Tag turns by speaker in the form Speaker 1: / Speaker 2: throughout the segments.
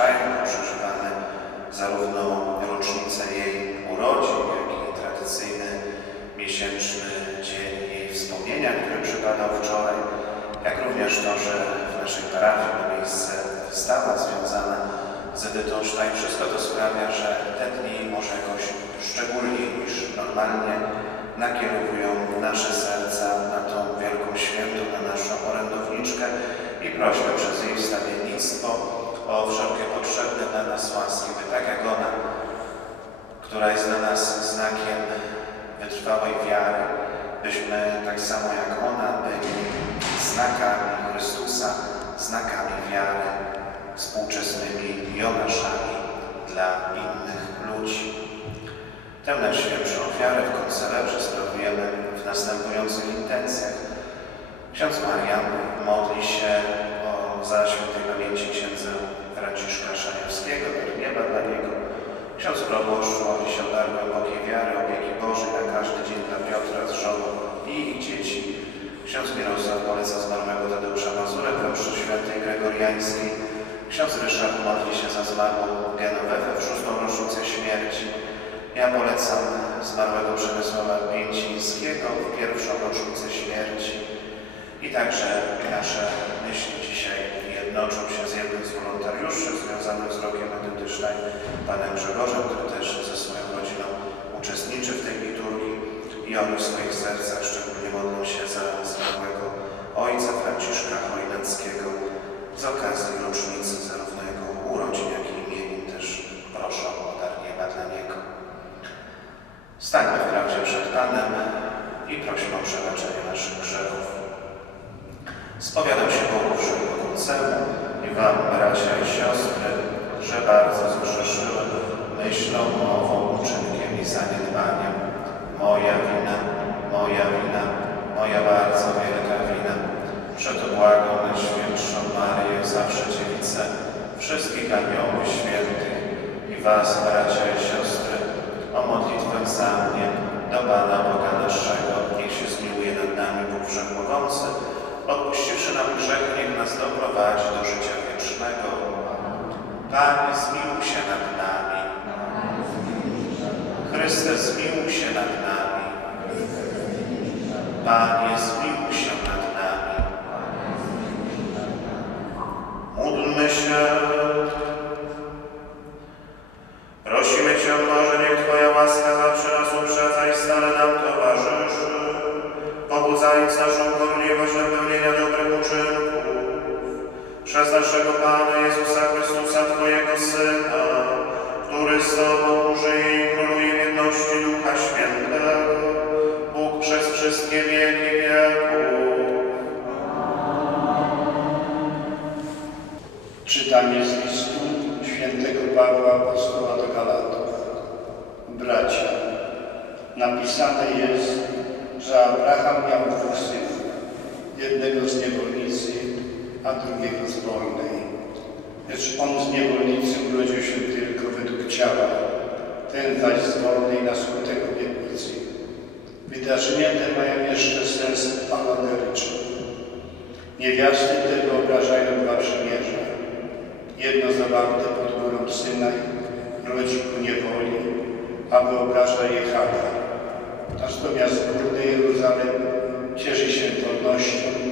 Speaker 1: Przeżywamy zarówno rocznicę jej urodzin, jak i tradycyjny miesięczny dzień jej wspomnienia, który przypadał wczoraj, jak również to, że w naszej parafii ma miejsce wystawa związana z Edytą Stein. Wszystko to sprawia, że te dni może jakoś szczególniej niż normalnie nakierowują nasze serca na tą wielką świętą, na naszą orędowniczkę i prośbę przez jej wstawiennictwo o wszelkie potrzebne dla nas łaski, by tak jak ona, która jest dla nas znakiem wytrwałej wiary, byśmy tak samo jak ona byli znakami Chrystusa, znakami wiary, współczesnymi Jonaszami dla innych ludzi. Tę najświętszą ofiarę w konselerze sprawujemy w następujących intencjach. Ksiądz Marian modli się za świętej pamięci księdza Franciszka Szaniewskiego, dar nieba dla niego. Ksiądz proboszcz modli się o dar głębokiej wiary, opieki Bożej na każdy dzień dla Piotra z żoną i ich dzieci. Ksiądz Mirosław poleca zmarłego Tadeusza Mazurek mszy świętej Gregoriańskiej. Ksiądz Ryszard modli się za zmarłą Genowefę w szóstą rocznicę śmierci. Ja polecam zmarłego Przemysława Pięcińskiego w pierwszą rocznicę śmierci. I także nasze myśli dzisiaj jednoczą się z jednym z wolontariuszy związanym z rokiem Stein, panem Grzegorzem, który też ze swoją rodziną uczestniczy w tej liturgii i oni w swoich sercach szczególnie modlą się za zmarłego ojca Franciszka Chojnackiego z okazji rocznicy zarówno jego urodzin, jak i imienin też proszą o dar nieba dla niego. Stańmy wprawdzie przed Panem i prośmy o przebaczenie naszych grzechów. Spowiadam się Bogu Wszechmogącemu i Wam, bracia i siostry, że bardzo zgrzeszyłem myślą, mową, uczynkiem i zaniedbaniem. Moja wina, moja wina, moja bardzo wielka wina. Przeto błagam Najświętszą Maryję, zawsze Dziewicę, wszystkich aniołów świętych i Was, bracia i siostry, o modlitwę za mnie do Pana Boga naszego. Niech się zmiłuje nad nami Bóg Wszechmogący, odpuściwszy nam grzechy, niech nas doprowadzi do życia wiecznego. Panie, zmiłuj się nad nami. Chryste, zmiłuj się nad nami. Panie, zmiłuj się nad nami. Módlmy się.
Speaker 2: Lecz on z niewolnicy urodził się tylko według ciała, ten zaś z wolnej na skutek obietnicy. Wydarzenia te mają jeszcze sens alegoryczny. Niewiasty te wyobrażają dwa przymierza. Jedno zawarte pod górą Synaj rodzi ku niewoli, a wyobraża je Hagar. Natomiast górny Jeruzalem cieszy się wolnością.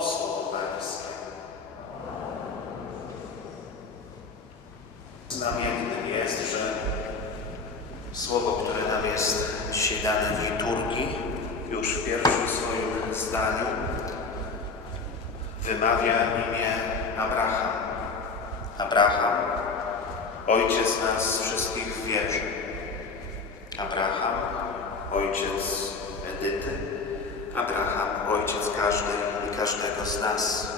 Speaker 2: Oto słowo
Speaker 1: Pańskie. Znamiennym jest, że słowo, które nam jest dzisiaj dane w liturgii, już w pierwszym swoim zdaniu wymawia imię Abraham. Abraham, ojciec nas wszystkich w wierze. Abraham, ojciec Edyty. Abraham, ojciec każdej i każdego z nas.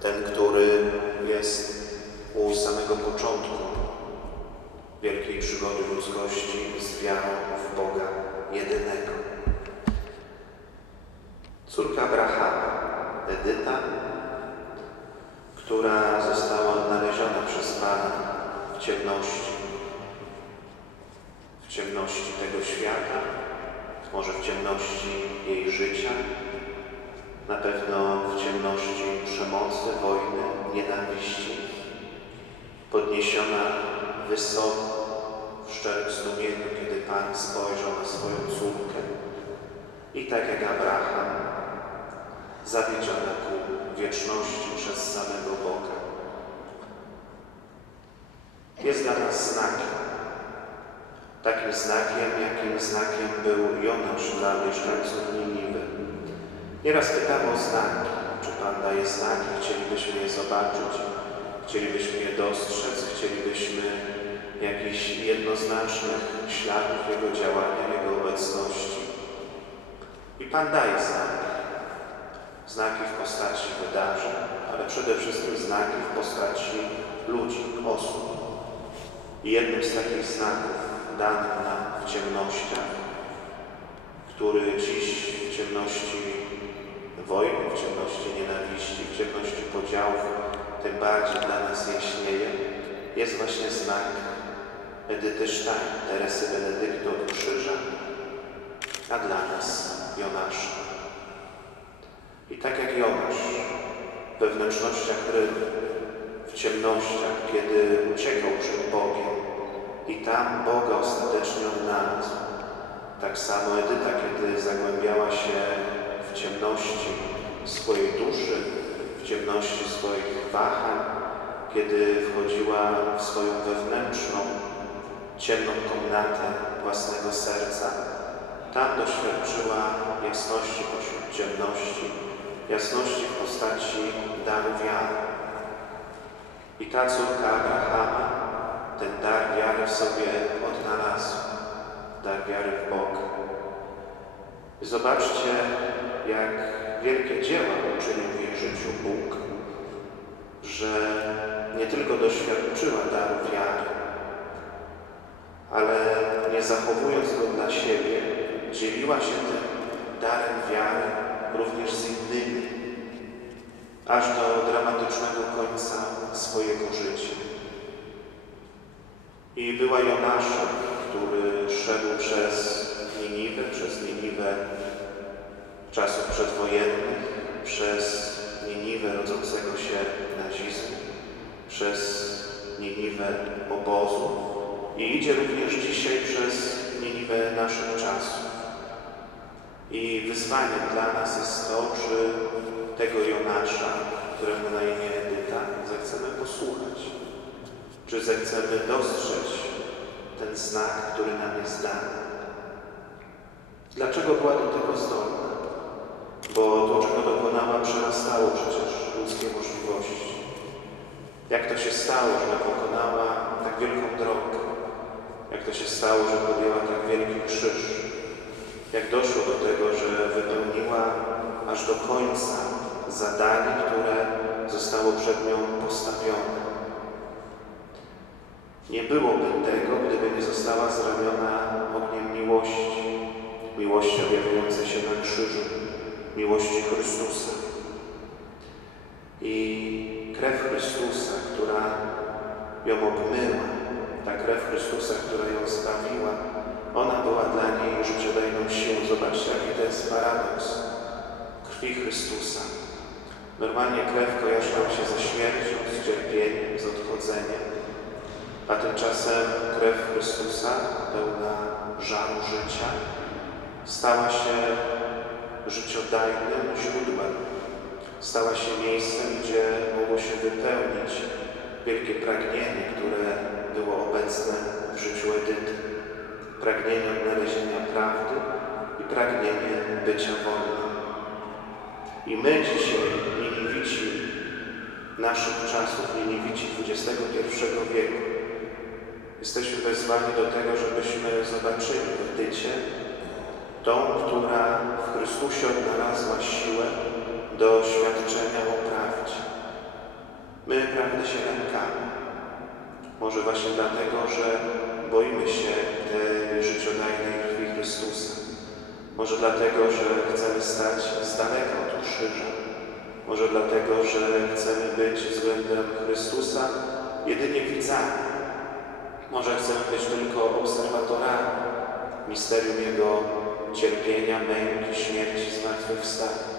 Speaker 1: Ten, który jest u samego początku wielkiej przygody ludzkości z wiarą w Boga jedynego. Córka Abrahama, Edyta, która została odnaleziona przez Pana w ciemności, w ciemności tego świata, może w ciemności jej życia, na pewno w ciemności przemocy, wojny, nienawiści, podniesiona wysoko w szczerym zdumieniu, kiedy Pan spojrzał na swoją córkę i tak jak Abraham, zawiedziona ku wieczności przez samego Boga. Jest dla nas znakiem. Takim znakiem, jakim znakiem był Jonasz dla mieszkańców Niniwy. Nieraz pytamy o znaki. Czy Pan daje znaki? Chcielibyśmy je zobaczyć. Chcielibyśmy je dostrzec. Chcielibyśmy jakichś jednoznacznych śladów Jego działania, Jego obecności. I Pan daje znaki. Znaki w postaci wydarzeń, ale przede wszystkim znaki w postaci ludzi, osób. I jednym z takich znaków danych nam w ciemnościach, który dziś w ciemności wojny, w ciemności nienawiści, w ciemności podziałów, tym bardziej dla nas jaśnieje, jest właśnie znak Edyty Stein, Teresy Benedykty od Krzyża, a dla nas Jonasza. I tak jak Jonasz we wnętrznościach ryby, w ciemnościach, kiedy uciekał przed Bogiem i tam Boga ostatecznie odnalazł, tak samo Edyta, kiedy zagłębiała się w ciemności swojej duszy, w ciemności swoich wahań, kiedy wchodziła w swoją wewnętrzną, ciemną komnatę własnego serca, tam doświadczyła jasności pośród ciemności, jasności w postaci daru wiary. I ta córka Abrahama ten dar wiary w sobie odnalazła, dar wiary w Boga. Zobaczcie, jak wielkie dzieła uczynił w jej życiu Bóg, że nie tylko doświadczyła daru wiary, ale nie zachowując go dla siebie, dzieliła się tym darem wiary również z innymi, aż do dramatycznego końca swojego życia. I była Jonaszem, który szedł przez Niniwę, przez Niniwę czasów przedwojennych, przez Niniwę rodzącego się nazizmu, przez Niniwę obozu i idzie również dzisiaj przez Niniwę naszych czasów. I wyzwaniem dla nas jest to, czy tego Jonasza, któremu na imię Edyta, zechcemy posłuchać. Czy zechcemy dostrzec ten znak, który nam jest dany. Dlaczego była do tego zdolna? Bo to, czego dokonała, przerastało przecież ludzkie możliwości. Jak to się stało, że pokonała tak wielką drogę? Jak to się stało, że podjęła tak wielki krzyż? Jak doszło do tego, że wypełniła aż do końca zadanie, które zostało przed nią postawione? Nie byłoby tego, gdyby nie została zraniona ogniem miłości, miłości objawiającej się na krzyżu, miłości Chrystusa. I krew Chrystusa, która ją obmyła, ta krew Chrystusa, która ją zbawiła, ona była dla niej życiodajną siłą. Zobaczcie, jaki to jest paradoks krwi Chrystusa. Normalnie krew kojarzy nam się ze śmiercią, z cierpieniem, z odchodzeniem. a tymczasem krew Chrystusa, pełna żaru życia, stała się życiodajnym źródłem. Stała się miejscem, gdzie mogło się wypełnić wielkie pragnienie, które było obecne w życiu Edyty. Pragnienie odnalezienia prawdy i pragnienie bycia wolnym. I my dzisiaj, Niniwici naszych czasów, Niniwici XXI wieku, jesteśmy wezwani do tego, żebyśmy zobaczyli w Edycie tą, która w Chrystusie odnalazła siłę do świadczenia o prawdzie. My prawdy się lękamy. Może właśnie dlatego, że boimy się tej życiodajnej krwi Chrystusa. Może dlatego, że chcemy stać z daleka od krzyża. Może dlatego, że chcemy być względem Chrystusa jedynie widzami. Może chcemy być tylko obserwatorami misterium Jego cierpienia, męki, śmierci, zmartwychwstania.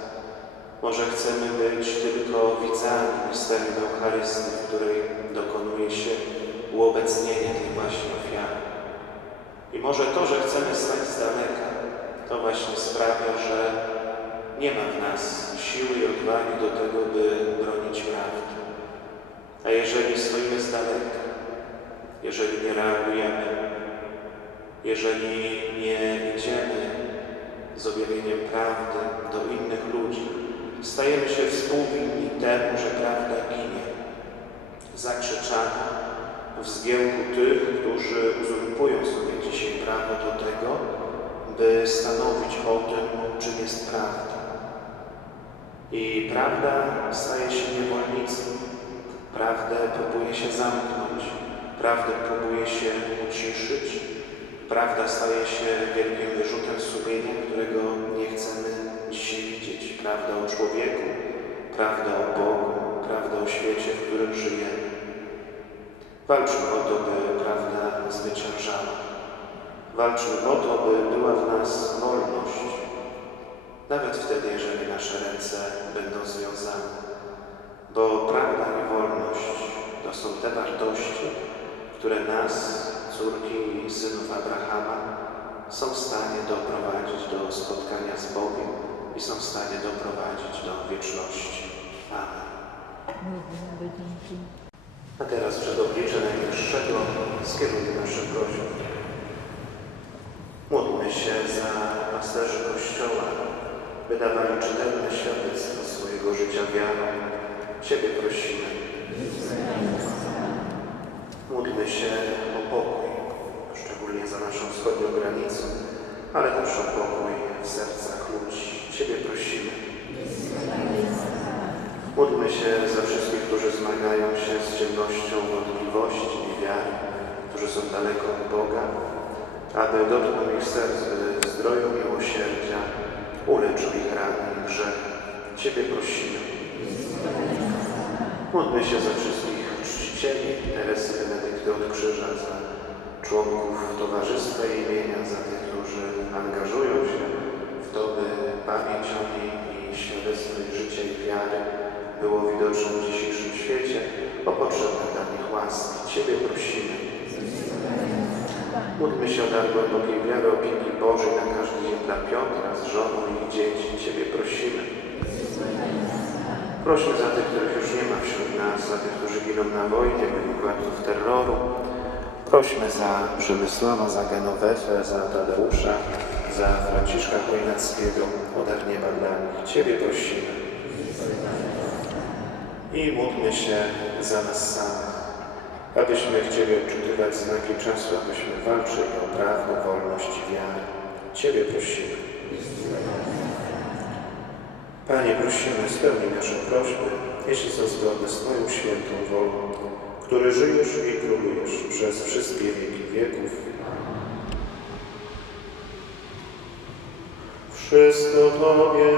Speaker 1: Może chcemy być tylko widzami misterium Eucharystii, w której dokonuje się uobecnienie tej właśnie ofiary. I może to, że chcemy stać z daleka, to właśnie sprawia, że nie ma w nas siły i odwagi do tego, by bronić prawdy. A jeżeli stoimy z daleka, jeżeli nie reagujemy, jeżeli nie idziemy z objawieniem prawdy do innych ludzi, stajemy się współwinni temu, że prawda ginie. Zakrzyczana w zgiełku tych, którzy uzurpują sobie dzisiaj prawo do tego, by stanowić o tym, czym jest prawda. I prawda staje się niewolnicą. Prawdę próbuje się zamknąć. Prawdę próbuje się uciszyć. Prawda staje się wielkim wyrzutem sumienia, którego nie chcemy dzisiaj widzieć. Prawda o człowieku, prawda o Bogu, prawda o świecie, w którym żyjemy. Walczmy o to, by prawda zwyciężała. Walczmy o to, by była w nas wolność. Nawet wtedy, jeżeli nasze ręce będą związane. Bo prawda i wolność to są te wartości, które nas, córki i synów Abrahama, są w stanie doprowadzić do spotkania z Bogiem i są w stanie doprowadzić do wieczności. Amen. A teraz przed oblicze Najwyższego skierujmy nasze prośby. Módlmy się za pasterzy Kościoła, by dawali czytelne świadectwo swojego życia wiarą. Ciebie prosimy. Módlmy się o pokój, szczególnie za naszą wschodnią granicą, ale też o pokój w sercach ludzi. Ciebie prosimy. Módlmy się za wszystkich, którzy zmagają się z ciemnością wątpliwości i wiary, którzy są daleko od Boga, aby dotknął ich serc, zdroju miłosierdzia uleczył ich rany i grzech. Ciebie prosimy. Módlmy się za wszystkich czcicieli Teresy Benedykty od Krzyża, za członków Towarzystwa imienia, za tych, którzy angażują się w to, by pamięć o niej i świadectwo życia i wiary było widoczne w dzisiejszym świecie, o potrzebne dla nich łaski. Ciebie prosimy. Módlmy się o dar głębokiej wiary, opieki Bożej na każdy dzień dla Piotra, z żoną i dzieci. Ciebie prosimy. Prośmy za tych, których już nie ma wśród nas, za tych, którzy giną na wojnie, wyniku aktów terroru. Prośmy za Przemysława, za Genowefę, za Tadeusza, za Franciszka Chojnackiego, o nieba dla nich. Ciebie prosimy. I módlmy się za nas samych, abyśmy chcieli odczytywać znaki czasu, abyśmy walczyli o prawdę, wolność i wiarę. Ciebie prosimy. Panie, prosimy, spełnij nasze prośby, jeśli są zgodne z Twoją świętą wolą, który żyjesz i królujesz przez wszystkie wieki wieków. Wszystko Tobie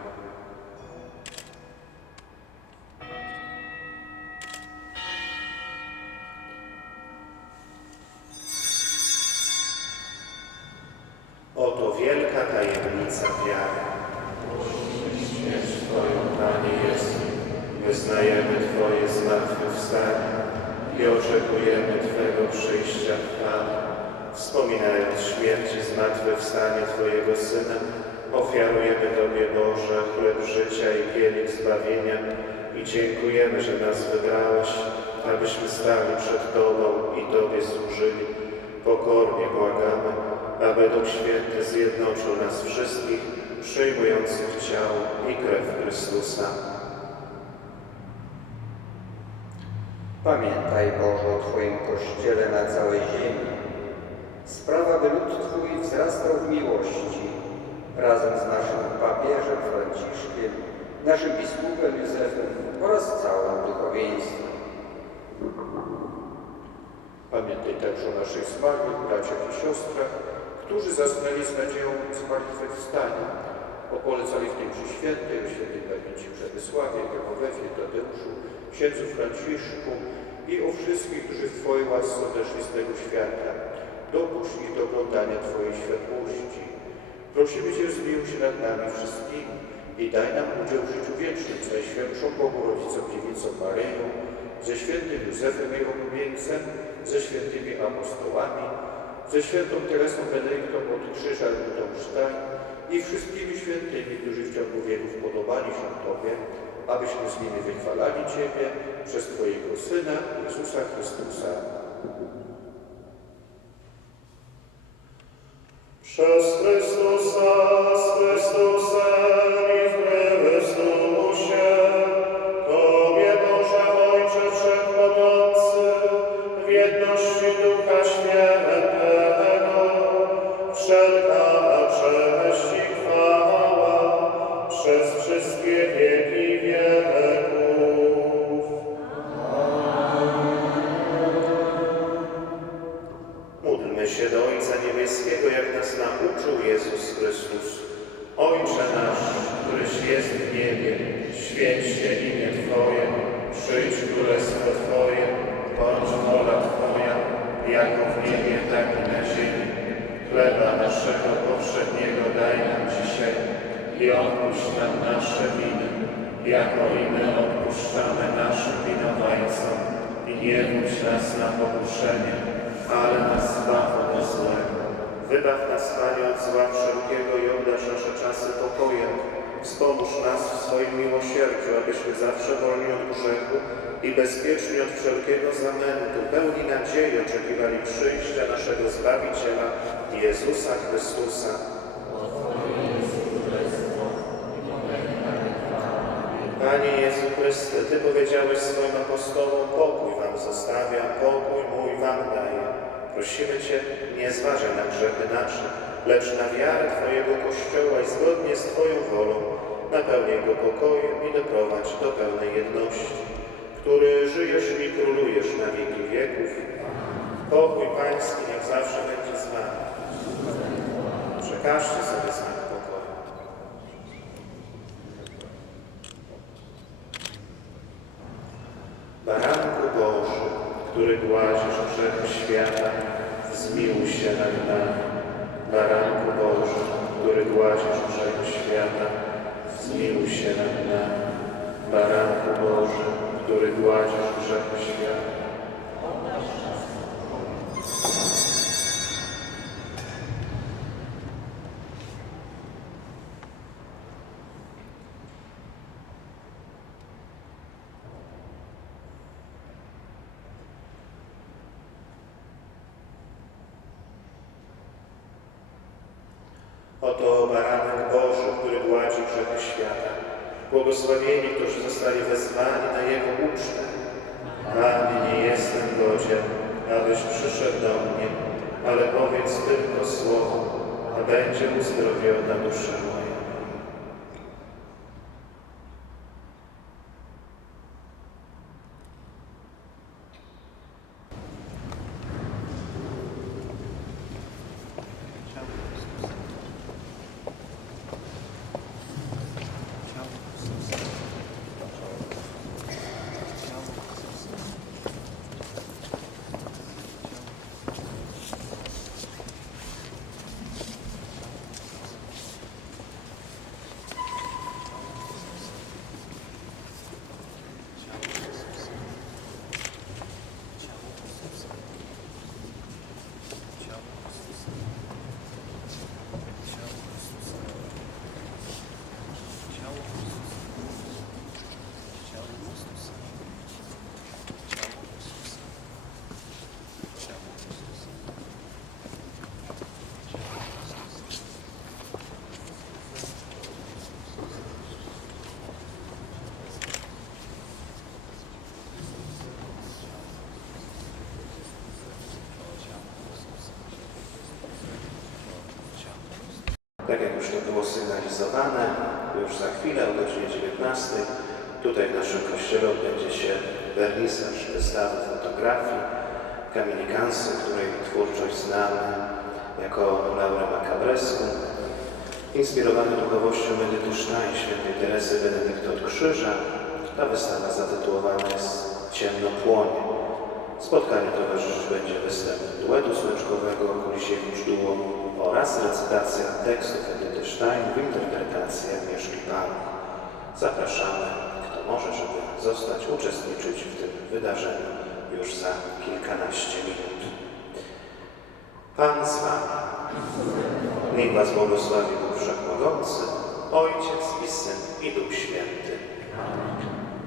Speaker 1: Wielka tajemnica wiary. Śmierć Twoją, Panie Jezu, wyznajemy Twoje zmartwychwstanie i oczekujemy Twego przyjścia w chwale. Wspominając śmierć i zmartwychwstanie Twojego Syna, ofiarujemy Tobie, Boże, chleb życia i kielich zbawienia i dziękujemy, że nas wybrałeś, abyśmy stali przed Tobą i Tobie służyli. Pokornie błagamy, aby Duch Święty zjednoczył nas wszystkich, przyjmujących ciało i krew Chrystusa.
Speaker 3: Pamiętaj Boże o Twoim Kościele na całej ziemi. Sprawa, by lud Twój wzrastał w miłości, razem z naszym papieżem Franciszkiem, naszym biskupem Józefem oraz całym duchowieństwem.
Speaker 4: Pamiętaj także o naszych zmarłych braciach i siostrach, którzy zasnęli z nadzieją zmartwychwstania. O polecali w tym przy świętej, o świętej pamięci Przemysławie, Grabowefie, Tadeuszu, księdzu Franciszku i o wszystkich, którzy w Twojej łasce odeszli z tego świata. Dopuść do oglądania Twojej światłości. Prosimy Cię, zmiłuj się nad nami wszystkimi i daj nam udział w życiu wiecznym z Najświętszą Bogu Rodzicą Dziewicą Maryją, ze świętym Józefem jego rumieńcem, ze świętymi apostołami, ze świętą Teresą Benedyktą od Krzyża Rudolstein i wszystkimi świętymi, którzy w ciągu wieków podobali się Tobie, abyśmy z nimi wychwalali Ciebie przez Twojego Syna, Jezusa Chrystusa.
Speaker 1: Przez Chrystusa, niebie, święć się imię Twoje, przyjdź królestwo Twoje, bądź wola Twoja, jako w niebie, tak i na ziemi. Chleba naszego powszedniego daj nam dzisiaj i odpuść nam nasze winy, jako i my odpuszczamy naszym winowajcom. I nie wódź nas na pokuszenie, ale nas zbaw od złego. Wybaw nas, Panie, od zła wszelkiego i obdarz nasze czasy pokojem. Wspomóż nas w swoim miłosierdziu, abyśmy zawsze wolni od grzechu i bezpieczni od wszelkiego zamętu, pełni nadziei oczekiwali przyjścia naszego Zbawiciela, Jezusa Chrystusa. Panie Jezu Chryste, Ty powiedziałeś swoim apostołom, pokój wam zostawiam, pokój mój wam daję. Prosimy Cię, nie zważaj na grzechy nasze, lecz na wiarę Twojego Kościoła i zgodnie z Twoją wolą napełnij go pokojem i doprowadź do pełnej jedności, który żyjesz i królujesz na wieki wieków. Pokój Pański niech zawsze będzie z Wami. Przekażcie sobie znak pokoju. Baranku Boży, który gładzisz grzech świata, zmiłuj się nad nami. Baranku Boży, który gładzisz grzech świata, zmiłuj się nad nami. Baranku Boży, który gładzisz grzech świata. Oto baranek Boży, który gładzi grzechy świata. Błogosławieni, którzy zostali wezwani na Jego ucztę. Panie, nie jestem godzien, abyś przyszedł do mnie, ale powiedz tylko słowo, a będzie uzdrowiona dusza moja. Tak jak już to było sygnalizowane, już za chwilę o godzinie 19 tutaj w naszym kościele odbędzie się wernisaż wystawy fotografii Kamili Kansy, której twórczość znamy jako Laurę Macabrescu. Inspirowany duchowością Edyty Stein, świętej Teresy Benedykty od Krzyża, ta wystawa zatytułowana jest Ciemno płonie. Spotkaniu towarzyszyć będzie recytacja tekstów Edyty Stein w interpretacji Agnieszki Paluch. Zapraszamy, kto może, żeby zostać, uczestniczyć w tym wydarzeniu już za kilkanaście minut. Pan z Wami. Niech Was błogosławi Bóg Wszechmogący, Ojciec i Syn i Duch Święty.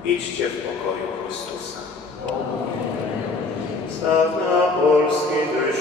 Speaker 1: Idźcie w pokoju Chrystusa. Staw na polski królowy.